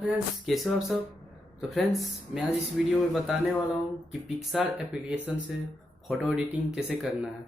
फ्रेंड्स, कैसे हो आप सब। तो फ्रेंड्स, मैं आज इस वीडियो में बताने वाला हूँ कि पिक्सार्ट एप्लीकेशन से फोटो एडिटिंग कैसे करना है।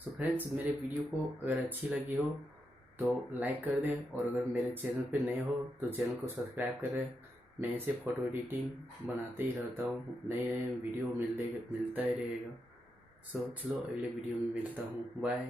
सो फ्रेंड्स, मेरे वीडियो को अगर अच्छी लगी हो तो लाइक कर दें, और अगर मेरे चैनल पे नए हो तो चैनल को सब्सक्राइब करें। मैं ऐसे फ़ोटो एडिटिंग बनाते ही रहता हूँ, नए नए वीडियो मिलता ही रहेगा। सो चलो अगले वीडियो में मिलता हूँ, बाय।